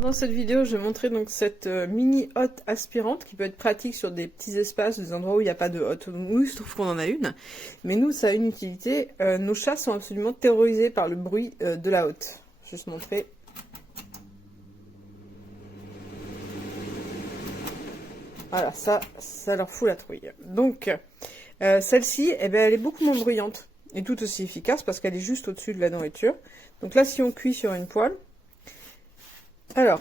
Dans cette vidéo, je vais montrer donc cette mini hotte aspirante qui peut être pratique sur des petits espaces, des endroits où il n'y a pas de hotte. Nous, il se trouve qu'on en a une, mais nous, ça a une utilité. Nos chats sont absolument terrorisés par le bruit de la hotte. Je vais juste montrer. Voilà, ça leur fout la trouille. Donc, celle-ci, eh ben, elle est beaucoup moins bruyante et tout aussi efficace parce qu'elle est juste au-dessus de la nourriture. Donc là, si on cuit sur une poêle, alors,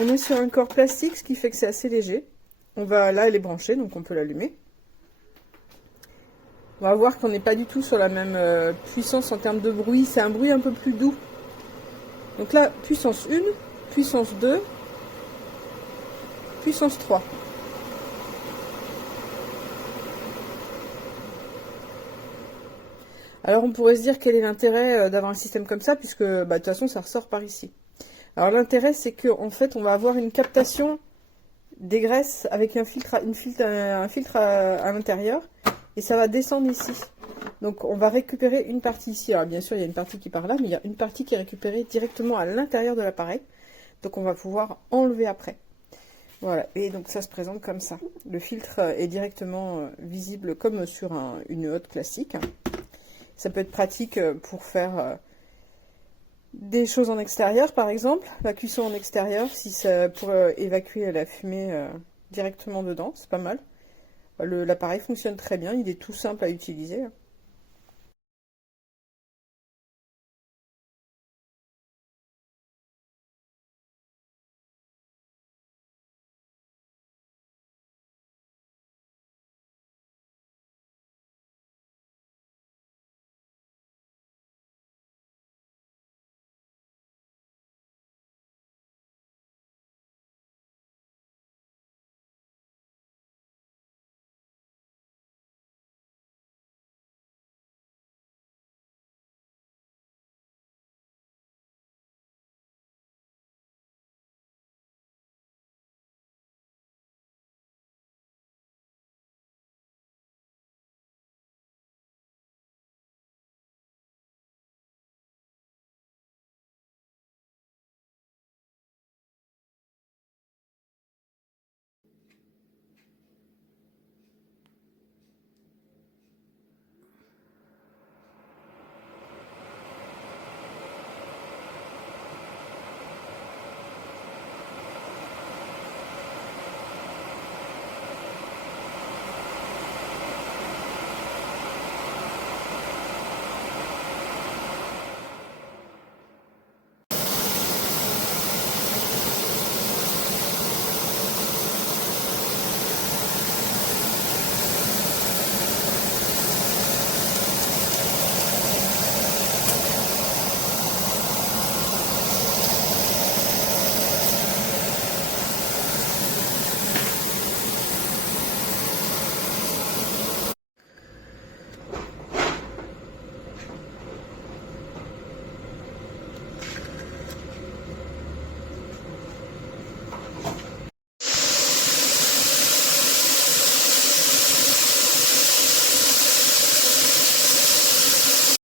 on est sur un corps plastique, ce qui fait que c'est assez léger. Là, elle est branchée, donc on peut l'allumer. On va voir qu'on n'est pas du tout sur la même puissance en termes de bruit. C'est un bruit un peu plus doux. Donc là, puissance 1, puissance 2, puissance 3. Alors on pourrait se dire quel est l'intérêt d'avoir un système comme ça, puisque de toute façon ça ressort par ici. Alors l'intérêt, c'est qu'en fait on va avoir une captation des graisses avec un filtre à l'intérieur, et ça va descendre ici. Donc on va récupérer une partie ici. Alors bien sûr il y a une partie qui part là, mais il y a une partie qui est récupérée directement à l'intérieur de l'appareil. Donc on va pouvoir enlever après. Voilà, et donc ça se présente comme ça. Le filtre est directement visible comme sur une hotte classique. Ça peut être pratique pour faire des choses en extérieur, par exemple. La cuisson en extérieur, pour évacuer la fumée directement dedans, c'est pas mal. L'appareil fonctionne très bien, il est tout simple à utiliser.